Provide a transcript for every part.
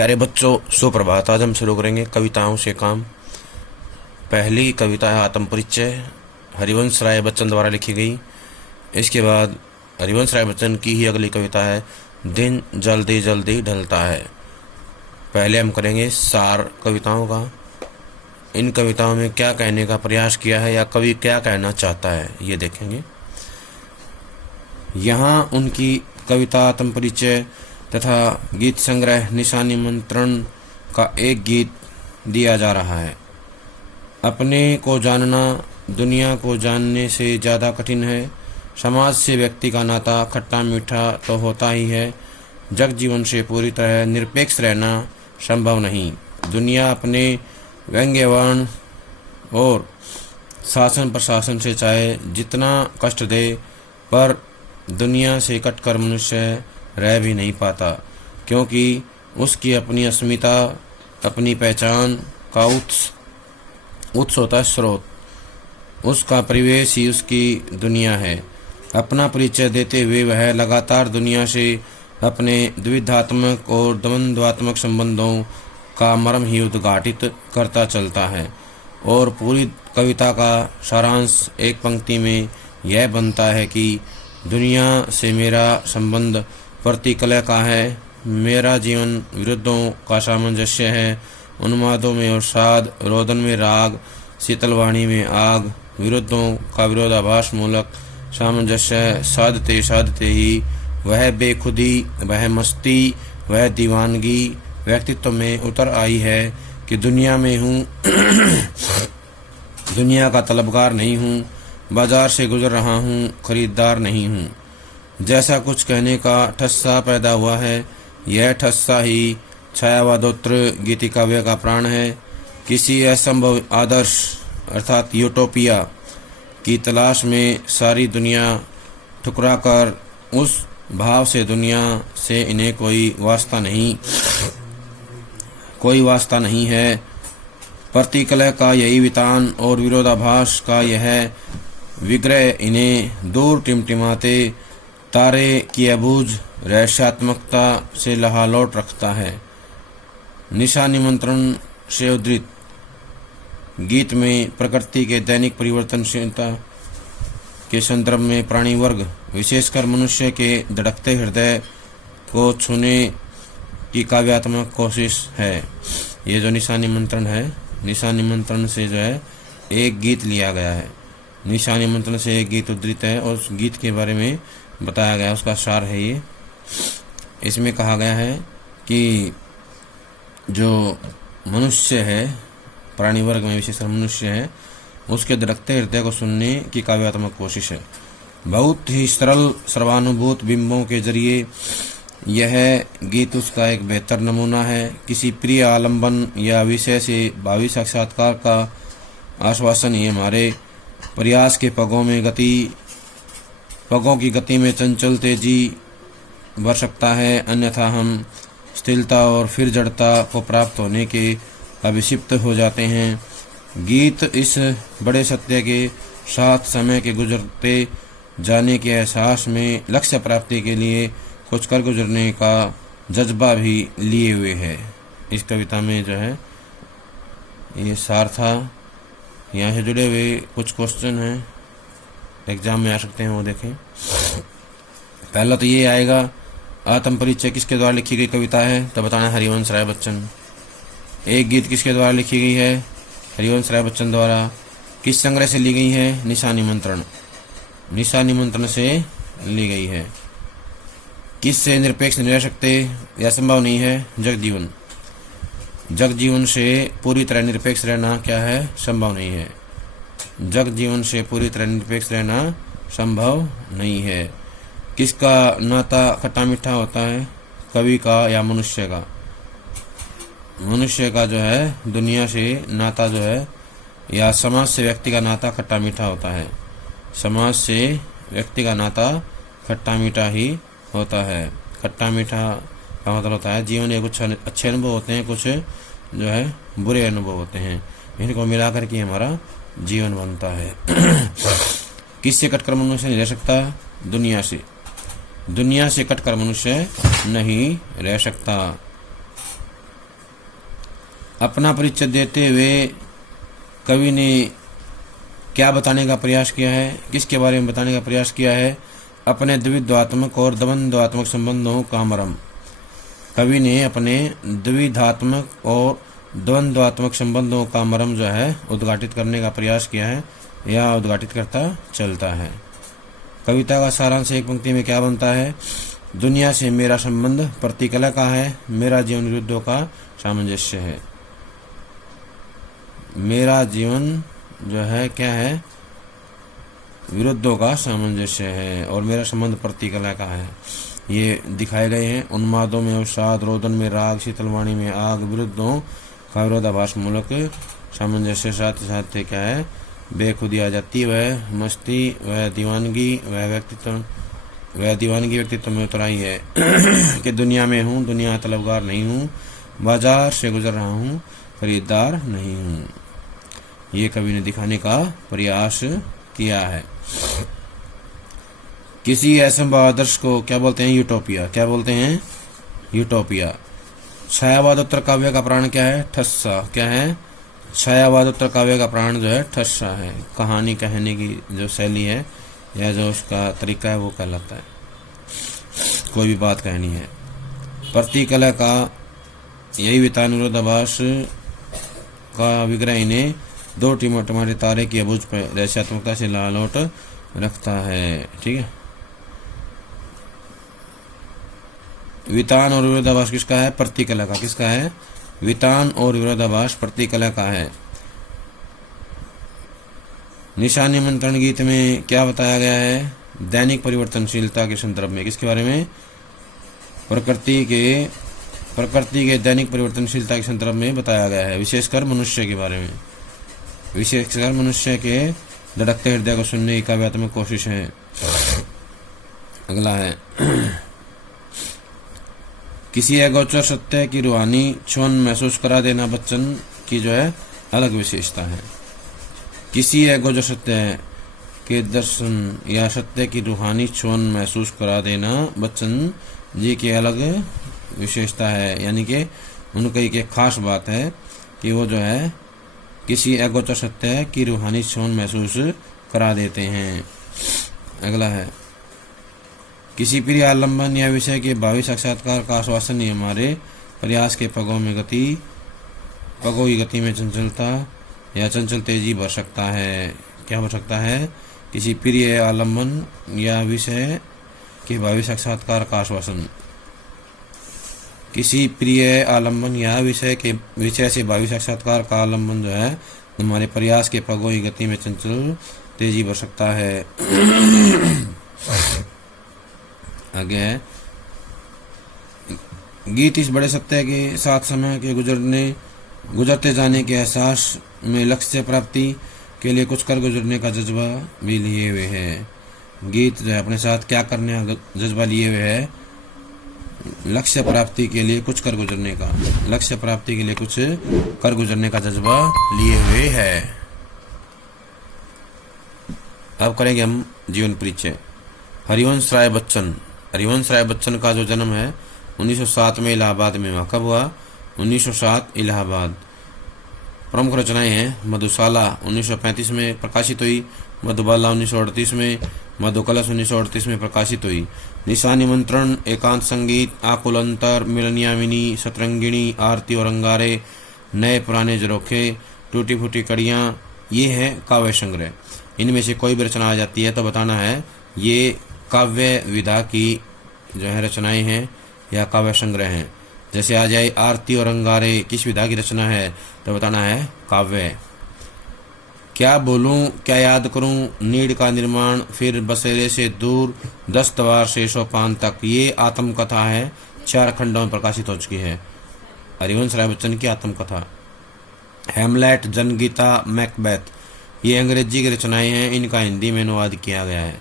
प्यारे बच्चों, सुप्रभात। आज हम शुरू करेंगे कविताओं से काम। पहली कविता है आत्म परिचय, हरिवंश राय बच्चन द्वारा लिखी गई। इसके बाद हरिवंश राय बच्चन की ही अगली कविता है दिन जल्दी जल्दी ढलता है। पहले हम करेंगे सार कविताओं का। इन कविताओं में क्या कहने का प्रयास किया है या कवि क्या कहना चाहता है, ये देखेंगे। यहाँ उनकी कविता आत्म परिचय तथा गीत संग्रह निशा निमंत्रण का एक गीत दिया जा रहा है। अपने को जानना दुनिया को जानने से ज़्यादा कठिन है। समाज से व्यक्ति का नाता खट्टा मीठा तो होता ही है। जग जीवन से पूरी तरह निरपेक्ष रहना संभव नहीं। दुनिया अपने व्यंग्यवाण और शासन प्रशासन से चाहे जितना कष्ट दे, पर दुनिया से कटकर मनुष्य रह भी नहीं पाता, क्योंकि उसकी अपनी अस्मिता, अपनी पहचान का उत्स होता है स्रोत। उसका परिवेश ही उसकी दुनिया है। अपना परिचय देते हुए वह लगातार दुनिया से अपने द्विधात्मक और द्वंद्वात्मक संबंधों का मर्म ही उद्घाटित करता चलता है। और पूरी कविता का सारांश एक पंक्ति में यह बनता है कि दुनिया से मेरा संबंध प्रतिकलय का है। मेरा जीवन विरुद्धों का सामंजस्य है। उन्मादों में अवसाद, रोदन में राग, शीतलवाणी में आग, विरुद्धों का विरोधाभास मूलक सामंजस्य साधते साधते ही वह बेखुदी, वह मस्ती, वह दीवानगी व्यक्तित्व में उतर आई है कि दुनिया में हूँ दुनिया का तलबगार नहीं हूँ, बाजार से गुजर रहा हूँ, खरीदार नहीं हूँ। जैसा कुछ कहने का ठस्सा पैदा हुआ है, यह ठस्सा ही छायावादोत्र गीति काव्य का प्राण है। किसी असंभव आदर्श अर्थात यूटोपिया की तलाश में सारी दुनिया ठुकरा कर उस भाव से दुनिया से इन्हें कोई वास्ता नहीं है। प्रतिकलय का यही वितान और विरोधाभास का यह विग्रह इन्हें दूर टिमटिमाते तारे की अबूझ रहस्यात्मकता से लहालौट रखता है। निशा निमंत्रण से उद्धृत गीत में प्रकृति के दैनिक परिवर्तनशीलता के संदर्भ में प्राणी वर्ग, विशेषकर मनुष्य के धड़कते हृदय को छूने की काव्यात्मक कोशिश है। ये जो निशा निमंत्रण है, निशा निमंत्रण से जो है एक गीत लिया गया है। निशा निमंत्रण से एक गीत उद्धृत है और उस गीत के बारे में बताया गया, उसका सार है ये। इसमें कहा गया है कि जो मनुष्य है, प्राणी वर्ग में विशेषकर मनुष्य है, उसके धड़कते हृदय को सुनने की काव्यात्मक कोशिश है। बहुत ही सरल सर्वानुभूत बिंबों के जरिए यह गीत उसका एक बेहतर नमूना है। किसी प्रिय आलंबन या विषय से भावी साक्षात्कार का आश्वासन ही हमारे प्रयास के पगों की गति में चंचल तेजी भर सकता है। अन्यथा हम स्थिरता और फिर जड़ता को प्राप्त होने के अभिषिप्त हो जाते हैं। गीत इस बड़े सत्य के साथ समय के गुजरते जाने के एहसास में लक्ष्य प्राप्ति के लिए कुछ कर गुजरने का जज्बा भी लिए हुए है। इस कविता में जो है ये सार था। यहाँ से जुड़े हुए कुछ क्वेश्चन हैं, एग्जाम में आ सकते हैं, वो देखें। पहला तो ये आएगा, आत्म परिचय किसके द्वारा लिखी गई कविता है? तो बताना है हरिवंश राय बच्चन। एक गीत किसके द्वारा लिखी गई है? हरिवंश राय बच्चन द्वारा। किस संग्रह से ली गई है? निशा निमंत्रण। निशा निमंत्रण से ली गई है। किस से निरपेक्ष नहीं रह सकते या संभव नहीं है? जगजीवन। जगजीवन से पूरी तरह निरपेक्ष रहना क्या है? संभव नहीं है। जगजीवन से पूरी तरह निरपेक्ष रहना संभव नहीं है। किसका नाता खट्टा मीठा होता है? कवि का या मनुष्य का? मनुष्य का जो है दुनिया से नाता जो है या समाज से व्यक्ति का नाता खट्टा मीठा होता है। समाज से व्यक्ति का नाता खट्टा मीठा ही होता है। खट्टा मीठा का मतलब होता है जीवन में कुछ अच्छे अनुभव होते हैं, कुछ जो है बुरे अनुभव होते हैं। इनको मिलाकर के हमारा जीवन बनता है। किससे कटकर मनुष्य नहीं रह सकता? दुनिया से। दुनिया से कटकर मनुष्य नहीं रह सकता। अपना परिचय देते हुए कवि ने क्या बताने का प्रयास किया है, किसके बारे में बताने का प्रयास किया है? अपने द्विधात्मक और द्वंद्वात्मक संबंधों का मर्म। कवि ने अपने द्विधात्मक और द्वंद्वात्मक संबंधों का मर्म जो है उद्घाटित करने का प्रयास किया है या उद्घाटित करता चलता है। कविता का सारांश एक पंक्ति में क्या बनता है? दुनिया से मेरा संबंध प्रतिकला का है, मेरा जीवन विरुद्धों का सामंजस्य है। मेरा जीवन जो है क्या है? विरुद्धों का सामंजस्य है और मेरा संबंध प्रतिकला का है। ये दिखाए गए हैं। उन्मादों में अवसाद, रोदन में राग, शीतलवाणी में आग, विरुद्धों का विरोधाभास मूलक सामंजस्य। साथ ही साथ क्या है? बेखुदी आ जाती, वह मस्ती, वह दीवानगी, वह दीवानगी व्यक्तित्व में उतराई है कि दुनिया में हूँ, दुनिया तलबगार नहीं हूँ, बाजार से गुजर रहा हूँ, खरीदार नहीं हूँ। ये कवि ने दिखाने का प्रयास किया है। किसी असंभव आदर्श को क्या बोलते हैं? यूटोपिया। क्या बोलते हैं? यूटोपिया। छायावादोत्तर काव्य का प्राण क्या है? ठस्सा। क्या है? छायावादोत्तर काव्य का प्राण जो है ठस्सा है। कहानी कहने की जो शैली है या जो उसका तरीका है वो कहलाता है। कोई भी बात कहनी है। प्रतिकला का यही वितान विरोधाभास का विग्रह ने दो टमाटे तारे की अबूझ पर रहस्यात्मकता से लालौट रखता है। ठीक है। वितान और विरोधाभास किसका है? प्रतिकला का। किसका है? वितान और विरोधाभास प्रतिकला का है। निशानी मंत्रण गीत में क्या बताया गया है? दैनिक परिवर्तनशीलता के संदर्भ में। किसके बारे में? प्रकृति के दैनिक परिवर्तनशीलता के संदर्भ में बताया गया है। विशेषकर मनुष्य के बारे में, विशेषकर मनुष्य के धड़कते हृदय को सुनने की काव्यात्मक कोशिश है। अगला है किसी अगोचर सत्य की रूहानी छुअन महसूस करा देना बच्चन की जो है अलग विशेषता है। किसी अगोचर सत्य के दर्शन या सत्य की रूहानी छुअन महसूस करा देना बच्चन जी की अलग विशेषता है, यानी कि उनकी एक खास बात है कि वो जो है किसी अगोचर सत्य की रूहानी छुअन महसूस करा देते हैं। अगला है किसी प्रिय आलम्बन या विषय के भावी साक्षात्कार का आश्वासन ही हमारे प्रयास के पगों की गति में चंचलता या चंचल तेजी भर सकता है। क्या भर सकता है? किसी प्रिय आलम्बन या विषय के भावी साक्षात्कार का आश्वासन। किसी प्रिय आलम्बन या विषय से भावी साक्षात्कार का आलम्बन जो है हमारे प्रयास के पगों की गति में चंचल तेजी भर सकता है। आगे है गीत इस बड़े सत्य के साथ समय के गुजरते जाने के एहसास में लक्ष्य प्राप्ति के लिए कुछ कर गुजरने का जज्बा भी लिए हुए है। गीत जो है अपने साथ क्या करने का जज्बा लिए हुए है? लक्ष्य प्राप्ति के लिए कुछ कर गुजरने का, लक्ष्य प्राप्ति के लिए कुछ कर गुजरने का जज्बा लिए हुए है। अब करेंगे हम जीवन परिचय। हरिवंश राय बच्चन का जो जन्म है 1907 में इलाहाबाद में हुआ। कब हुआ? 1907 इलाहाबाद। प्रमुख रचनाएं हैं मधुशाला 1935 में प्रकाशित हुई, मधुबाला 1938 में, मधुकलश 1938 में प्रकाशित हुई। निशानी मंत्रण, एकांत संगीत, आकुल अंतर, मिलनियामिनी, सतरंगिणी, आरती और अंगारे, नए पुराने झरोखे, टूटी फूटी कड़ियाँ, ये है काव्य संग्रह। इनमें से कोई भी रचना आ जाती है तो बताना है ये काव्य विधा की जो है रचनाएं हैं या काव्य संग्रह हैं। जैसे आ जाए आरती और अंगारे किस विधा की रचना है तो बताना है काव्य। क्या बोलूं क्या याद करूं, नीड़ का निर्माण, फिर बसेरे से दूर, 10 तवार से सोपान तक, ये आत्मकथा है, 4 खंडों में प्रकाशित हो चुकी है। हरिवंश राय बच्चन की आत्मकथा। हेमलेट, जनगीता, मैकबेथ, ये अंग्रेजी की रचनाएं हैं। इनका हिंदी में अनुवाद किया गया है।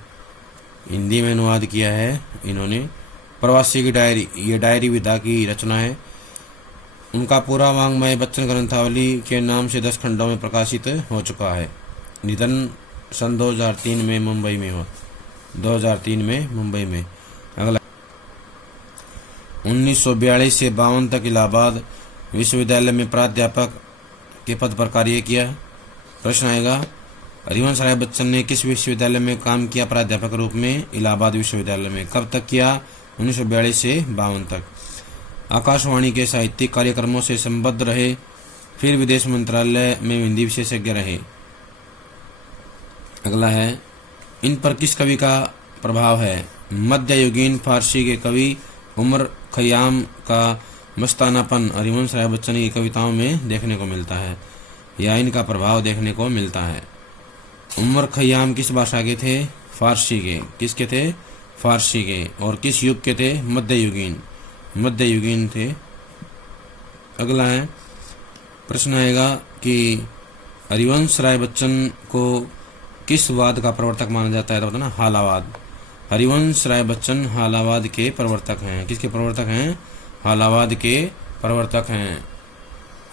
हिंदी में अनुवाद किया है इन्होंने। प्रवासी की डायरी, ये डायरी विधा की रचना है। उनका पूरा वाङ्मय बच्चन ग्रंथावली के नाम से 10 खंडों में प्रकाशित हो चुका है। निधन सन 2003 में मुंबई में हुआ। 2003 में मुंबई में। अगला 1942 से 52 तक इलाहाबाद, विश्वविद्यालय में प्राध्यापक के पद पर कार्य किया। प्रश्न आएगा, हरिवंश राय बच्चन ने किस विश्वविद्यालय में काम किया प्राध्यापक रूप में? इलाहाबाद विश्वविद्यालय में। कब तक किया? 1942 से 52 तक। आकाशवाणी के साहित्यिक कार्यक्रमों से संबद्ध रहे, फिर विदेश मंत्रालय में हिंदी विशेषज्ञ रहे। अगला है, इन पर किस कवि का प्रभाव है? मध्ययुगीन फारसी के कवि उमर खयाम का मस्तानापन हरिवंश राय बच्चन की कविताओं में देखने को मिलता है, या इनका प्रभाव देखने को मिलता है। उमर खयाम किस भाषा के थे? फारसी के। किसके थे? फारसी के। और किस युग के थे? मध्ययुगीन थे। अगला है, प्रश्न आएगा कि हरिवंश राय बच्चन को किस वाद का प्रवर्तक माना जाता है? तो ना हालावाद। हरिवंश राय बच्चन हालावाद के प्रवर्तक हैं। किसके प्रवर्तक हैं? हालावाद के प्रवर्तक हैं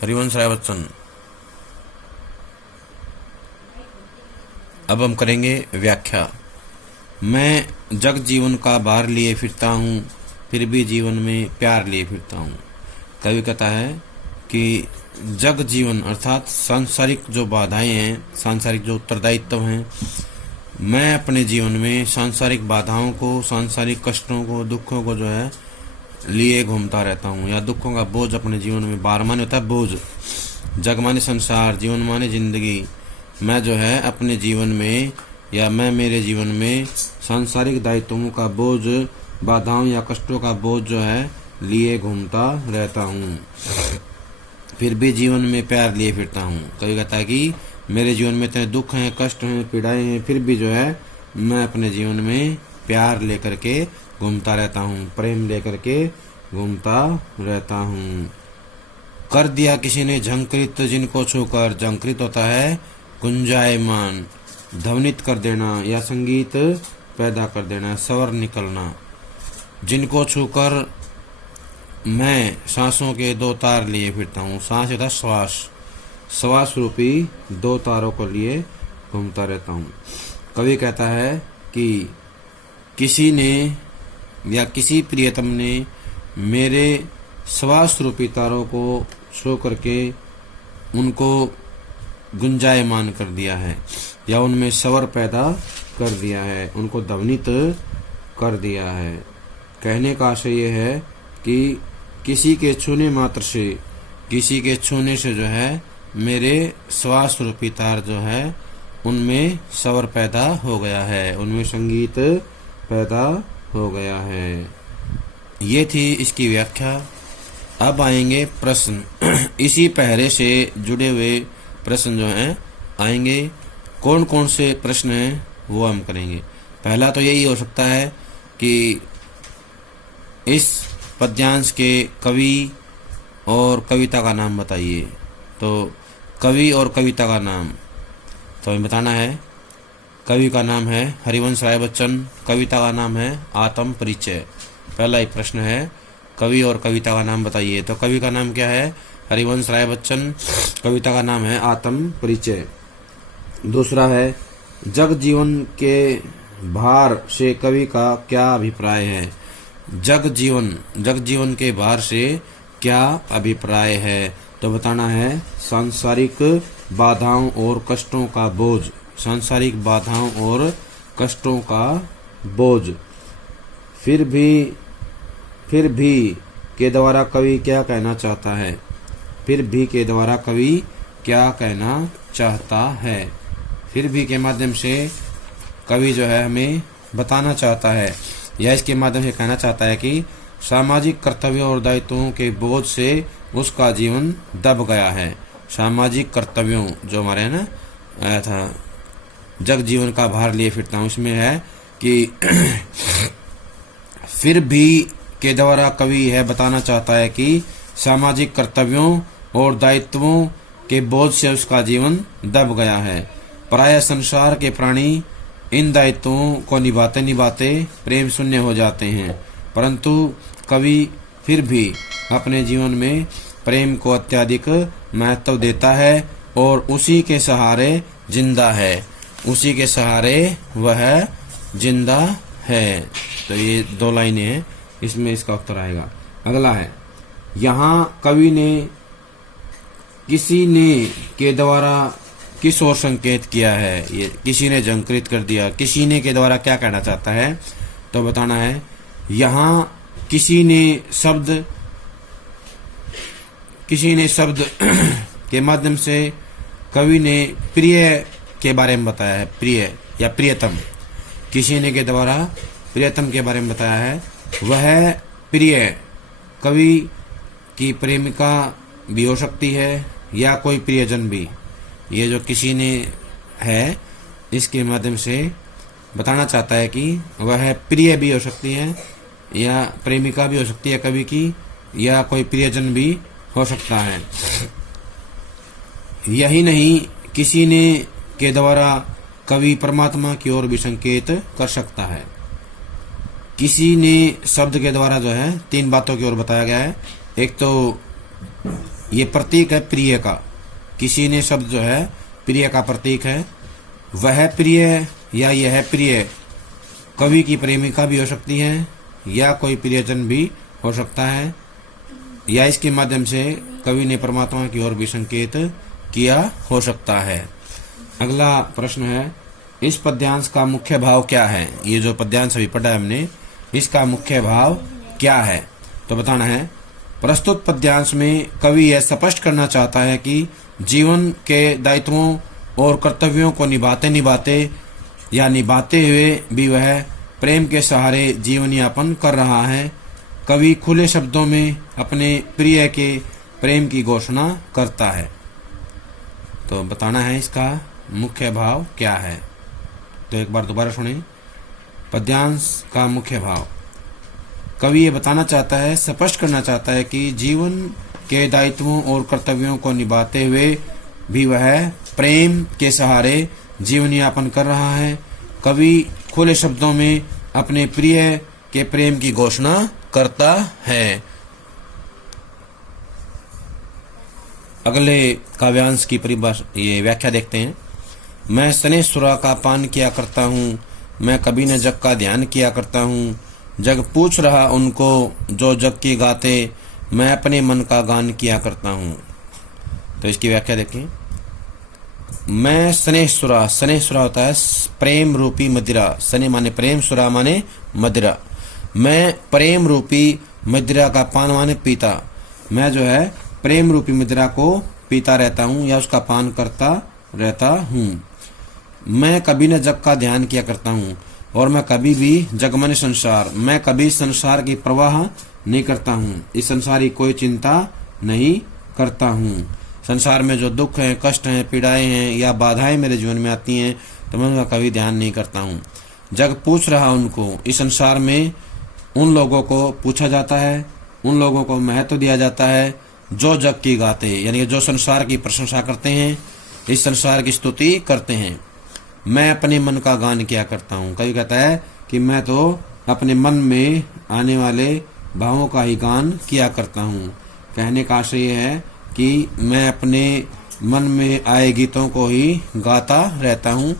हरिवंश राय बच्चन। अब हम करेंगे व्याख्या। मैं जग जीवन का भार लिए फिरता हूँ, फिर भी जीवन में प्यार लिए फिरता हूँ। कवि कहता है कि जग जीवन अर्थात सांसारिक जो बाधाएं हैं, सांसारिक जो उत्तरदायित्व हैं, मैं अपने जीवन में सांसारिक बाधाओं को, सांसारिक कष्टों को, दुखों को जो है लिए घूमता रहता हूँ, या दुखों का बोझ अपने जीवन में, बार माने होता है बोझ, जग माने संसार, जीवन माने जिंदगी। मैं जो है अपने जीवन में, या मैं मेरे जीवन में सांसारिक दायित्वों का बोझ, बाधाओं या कष्टों का बोझ जो है लिए घूमता रहता हूँ, फिर भी जीवन में प्यार लिए फिरता हूँ। कभी कहता है कि मेरे जीवन में इतने दुख हैं, कष्ट हैं, पीड़ाएं हैं, फिर भी जो है मैं अपने जीवन में प्यार लेकर के घूमता रहता हूँ, प्रेम लेकर के घूमता रहता हूँ। कर दिया किसी ने झंकृत जिनको छूकर, झंकृत होता है गुंजायमान, ध्वनित कर देना या संगीत पैदा कर देना, स्वर निकलना। जिनको छूकर मैं सांसों के दो तार लिए फिरता हूँ। सांस होता श्वास, श्वास रूपी दो तारों को लिए घूमता रहता हूँ। कवि कहता है कि किसी ने या किसी प्रियतम ने मेरे श्वास रूपी तारों को छू करके उनको गुंजायमान कर दिया है, या उनमें स्वर पैदा कर दिया है, उनको ध्वनित कर दिया है। कहने का आशय यह है कि किसी के छूने मात्र से, किसी के छूने से जो है मेरे श्वास रूपी तार जो है उनमें स्वर पैदा हो गया है, उनमें संगीत पैदा हो गया है। ये थी इसकी व्याख्या। अब आएंगे प्रश्न। इसी पहरे से जुड़े हुए प्रश्न जो हैं आएंगे। कौन कौन से प्रश्न हैं वो हम करेंगे। पहला तो यही हो सकता है कि इस पद्यांश के कवि और कविता का नाम बताइए। तो कवि और कविता का नाम तो हमें बताना है। कवि का नाम है हरिवंश राय बच्चन, कविता का नाम है आत्म परिचय। पहला ही प्रश्न है, कवि और कविता का नाम बताइए। तो कवि का नाम क्या है? हरिवंश राय बच्चन। कविता का नाम है आत्म परिचय। दूसरा है, जग जीवन के भार से कवि का क्या अभिप्राय है? जग जीवन के भार से क्या अभिप्राय है? तो बताना है सांसारिक बाधाओं और कष्टों का बोझ, सांसारिक बाधाओं और कष्टों का बोझ। फिर भी के द्वारा कवि क्या कहना चाहता है? फिर भी के द्वारा कवि क्या कहना चाहता है? फिर भी के माध्यम से कवि जो है हमें बताना चाहता है, या इसके माध्यम से कहना चाहता है कि सामाजिक कर्तव्यों और दायित्वों के बोझ से उसका जीवन दब गया है। सामाजिक कर्तव्यों जो हमारे है ना आया था, जग जीवन का भार लिए फिरता हूँ, इसमें है कि फिर भी के द्वारा कवि यह बताना चाहता है कि सामाजिक कर्तव्यों और दायित्वों के बोझ से उसका जीवन दब गया है। प्रायः संसार के प्राणी इन दायित्वों को निभाते निभाते प्रेम शून्य हो जाते हैं, परंतु कवि फिर भी अपने जीवन में प्रेम को अत्यधिक महत्व देता है और उसी के सहारे जिंदा है, उसी के सहारे वह जिंदा है। तो ये दो लाइनें हैं, इसमें इसका उत्तर आएगा। अगला है, यहाँ कवि ने किसी ने के द्वारा किस ओर संकेत किया है, ये किसी ने जंकृत कर दिया। किसी ने के द्वारा क्या कहना चाहता है, तो बताना है यहाँ किसी ने शब्द के माध्यम से कवि ने प्रिय के बारे में बताया है, प्रिय या प्रियतम। किसी ने के द्वारा प्रियतम के बारे में बताया है। वह प्रिय कवि की प्रेमिका भी हो सकती है या कोई प्रियजन भी। ये जो किसी ने है, इसके माध्यम से बताना चाहता है कि वह प्रिय भी हो सकती है या प्रेमिका भी हो सकती है कवि की, या कोई प्रियजन भी हो सकता है। यही नहीं, किसी ने के द्वारा कवि परमात्मा की ओर भी संकेत कर सकता है। किसी ने शब्द के द्वारा जो है 3 बातों की ओर बताया गया है। एक तो ये प्रतीक है प्रिय का, किसी ने शब्द जो है प्रिय का प्रतीक है। वह प्रिय या यह प्रिय कवि की प्रेमिका भी हो सकती है या कोई प्रियजन भी हो सकता है, या इसके माध्यम से कवि ने परमात्मा की ओर भी संकेत किया हो सकता है। अगला प्रश्न है, इस पद्यांश का मुख्य भाव क्या है। ये जो पद्यांश अभी पढ़ा है हमने, इसका मुख्य भाव क्या है, तो बताना है प्रस्तुत पद्यांश में कवि यह स्पष्ट करना चाहता है कि जीवन के दायित्वों और कर्तव्यों को निभाते हुए भी वह प्रेम के सहारे जीवन यापन कर रहा है। कवि खुले शब्दों में अपने प्रिय के प्रेम की घोषणा करता है। तो बताना है इसका मुख्य भाव क्या है। तो एक बार दोबारा सुने, पद्यांश का मुख्य भाव। कवि ये बताना चाहता है, स्पष्ट करना चाहता है कि जीवन के दायित्वों और कर्तव्यों को निभाते हुए भी वह प्रेम के सहारे जीवन यापन कर रहा है। कवि खुले शब्दों में अपने प्रिय के प्रेम की घोषणा करता है। अगले काव्यांश की परिभाषा, ये व्याख्या देखते हैं। मैं सनेसुरा का पान किया करता हूँ, मैं कभी न जग का ध्यान किया करता हूँ। जग पूछ रहा उनको जो जग की गाते, मैं अपने मन का गान किया करता हूँ। तो इसकी व्याख्या देखें। मैं सनेसुरा, सनेसुरा होता है प्रेम रूपी मदिरा। सने माने प्रेम, सुरा माने मदिरा। मैं प्रेम रूपी मदिरा का पान माने पीता। मैं जो है प्रेम रूपी मदिरा को पीता रहता हूँ या उसका पान करता रहता हूँ। मैं कभी न जग का ध्यान किया करता हूँ, और मैं कभी भी जग माने संसार, मैं कभी संसार की परवाह नहीं करता हूँ। इस संसार की कोई चिंता नहीं करता हूँ। संसार में जो दुख है, कष्ट हैं, पीड़ाएं हैं या बाधाएं मेरे जीवन में आती हैं, तो मैं उनका कभी ध्यान नहीं करता हूँ। जग पूछ रहा उनको, इस संसार में उन लोगों को पूछा जाता है, उन लोगों को महत्व दिया जाता है जो जग की गाते, यानी जो संसार की प्रशंसा करते हैं, इस संसार की स्तुति करते हैं। मैं अपने मन का गान किया करता हूँ। कभी कहता है कि मैं तो अपने मन में आने वाले भावों का ही गान किया करता हूँ। कहने का आशय यह है कि मैं अपने मन में आए गीतों को ही गाता रहता हूँ।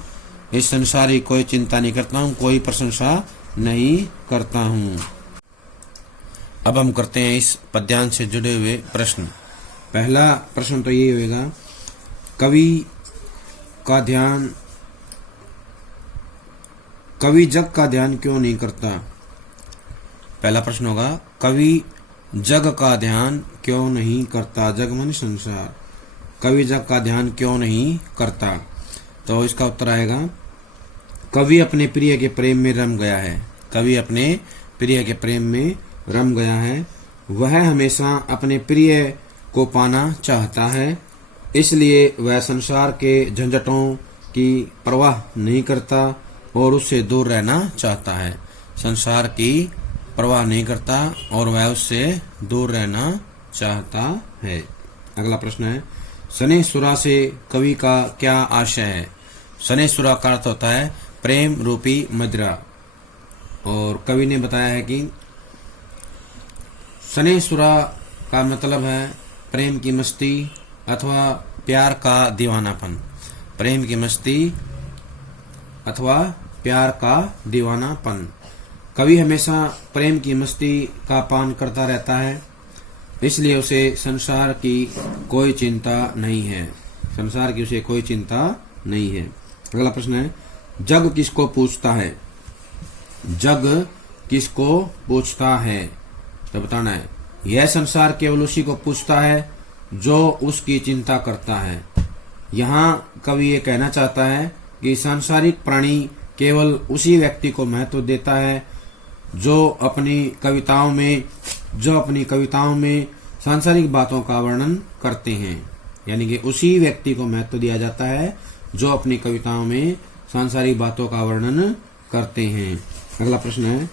इस संसार की कोई चिंता नहीं करता हूँ, कोई प्रशंसा नहीं करता हूँ। अब हम करते हैं इस पद्यांश से जुड़े हुए प्रश्न। पहला प्रश्न तो ये होगा, कवि जग का ध्यान क्यों नहीं करता। पहला प्रश्न होगा, कवि जग का ध्यान क्यों नहीं करता। जग माने संसार। कवि जग का ध्यान क्यों नहीं करता। तो इसका उत्तर आएगा, कवि अपने प्रिय के प्रेम में रम गया है। कवि अपने प्रिय के प्रेम में रम गया है। वह हमेशा अपने प्रिय को पाना चाहता है, इसलिए वह संसार के झंझटों की परवाह नहीं करता और उससे दूर रहना चाहता है। संसार की परवाह नहीं करता और वह उससे दूर रहना चाहता है। अगला प्रश्न है, सनेसुरा से कवि का क्या आशय है। सनेसुरा का अर्थ होता है प्रेम रूपी मदिरा, और कवि ने बताया है कि सनेसुरा का मतलब है प्रेम की मस्ती अथवा प्यार का दीवानापन। प्रेम की मस्ती अथवा प्यार का दीवानापन। कवि हमेशा प्रेम की मस्ती का पान करता रहता है। इसलिए उसे संसार की कोई चिंता नहीं है। संसार की उसे कोई चिंता नहीं है। अगला प्रश्न है, जग किसको पूछता है? जग किसको पूछता है? तो बताना है। यह संसार केवल उसी को पूछता है जो उसकी चिंता करता है। यहाँ कवि ये कहना चाहता है कि सांसारिक प्राणी केवल उसी व्यक्ति को महत्व देता है जो अपनी कविताओं में सांसारिक बातों का वर्णन करते हैं। यानी कि उसी व्यक्ति को महत्व दिया जाता है जो अपनी कविताओं में सांसारिक बातों का वर्णन करते हैं। अगला प्रश्न है,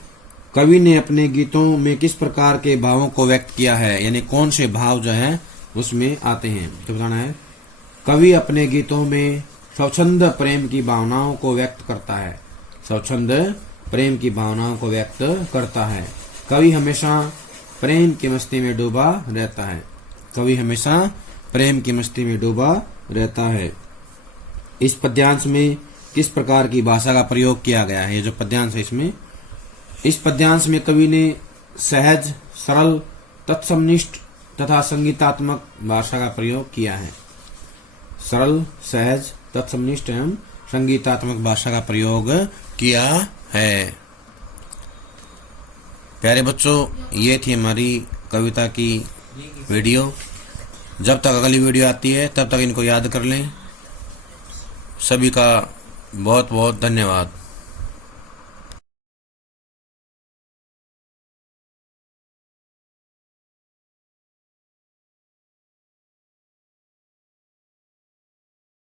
कवि ने अपने गीतों में किस प्रकार के भावों को व्यक्त किया है? यानी कौन से भाव जो है उसमें आते हैं? तो बताना है। कवि अपने गीतों में स्वच्छंद प्रेम की भावनाओं को व्यक्त करता है। स्वच्छंद प्रेम की भावनाओं को व्यक्त करता है। कवि हमेशा प्रेम की मस्ती में डूबा रहता है। कवि हमेशा प्रेम की मस्ती में डूबा रहता है। इस पद्यांश में किस प्रकार की भाषा का प्रयोग किया गया है? ये जो पद्यांश है इस पद्यांश में कवि ने सहज, सरल, तत्समनिष्ठ तथा संगीतात्मक भाषा का प्रयोग किया है। सरल, सहज, तत्समनिष्ठ एवं संगीतात्मक भाषा का प्रयोग किया है। प्यारे बच्चों, ये थी हमारी कविता की वीडियो। जब तक अगली वीडियो आती है तब तक इनको याद कर लें। सभी का बहुत बहुत धन्यवाद।